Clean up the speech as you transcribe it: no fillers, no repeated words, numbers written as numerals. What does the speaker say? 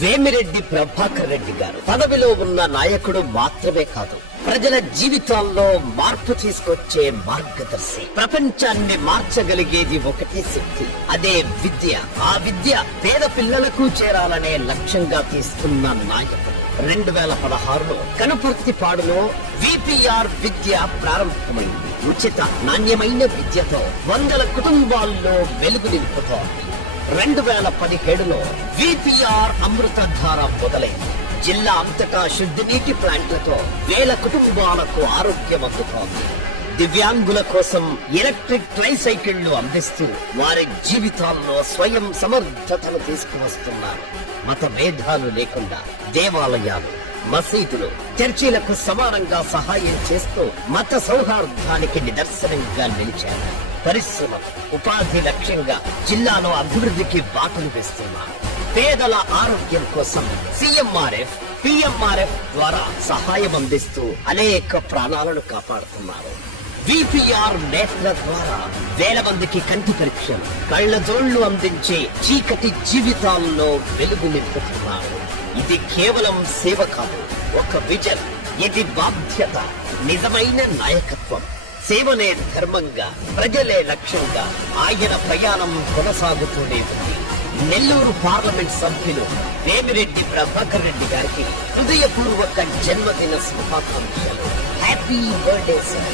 వేమిరెడ్డి ప్రభాకర్ రెడ్డి గారు పదవిలో ఉన్న నాయకుడు మాత్రమే కాదు, ప్రజల జీవితాల్లో మార్పు తీసుకొచ్చే మార్గదర్శి. ప్రపంచాన్ని మార్చగలిగేది ఒకటే శక్తి, అదే విద్య. ఆ విద్య పేద పిల్లలకు చేరాలనే లక్ష్యంగా తీసుకున్న నాయకుడు. 2016లో కనుపర్తిపాడులో విపిఆర్ విద్య ప్రారంభమైంది. ఉచిత నాణ్యమైన విద్యతో వందల కుటుంబాల్లో వెలుగు నింపుతోంది. 2017లో విపిఆర్ అమృతధార మొదలైంది. జిల్లా అంతటా శుద్ధి నీటి ప్లాంట్లతో వేల కుటుంబాలకు ఆరోగ్యం అందుతోంది. దివ్యాంగుల కోసం ఎలక్ట్రిక్ ట్రైసైకిళ్లు అందిస్తూ వారి జీవితాల్లో స్వయం సమర్థతను తీసుకువస్తున్నారు. మత భేదాలు లేకుండా దేవాలయాలు, మసీదులు, చర్చిలకు సమానంగా సహాయం చేస్తూ మత సౌహార్దానికి నిదర్శనంగా నిలిచారు. పరిశ్రమ, ఉపాధి లక్ష్యంగా జిల్లాలో అభివృద్ధికి బాటలు వేస్తున్నారు. పేదల ఆరోగ్యం కోసం సీఎంఆర్ఎఫ్, పిఎంఆర్ఎఫ్ ద్వారా సహాయం అందిస్తూ అనేక ప్రాణాలను కాపాడుతున్నారు. విపిఆర్ నేత్ర ద్వారా వేల మందికి కంటి పరీక్షలు, కళ్లజోళ్లు అందించే చీకటి జీవితాల్లో వెలుగు నింపుతున్నారు. ఇది కేవలం సేవ కాదు, ఒక విజన్. ఇది బాధ్యత, నిజమైన నాయకత్వం. సేవనే ధర్మంగా, ప్రజలే లక్ష్యంగా ఆయన ప్రయాణం కొనసాగుతూనే ఉంది. నెల్లూరు పార్లమెంట్ సభ్యులు వేమిరెడ్డి ప్రభాకర్ రెడ్డి గారికి హృదయపూర్వక జన్మదిన శుభాకాంక్షలు. Happy birthday sir.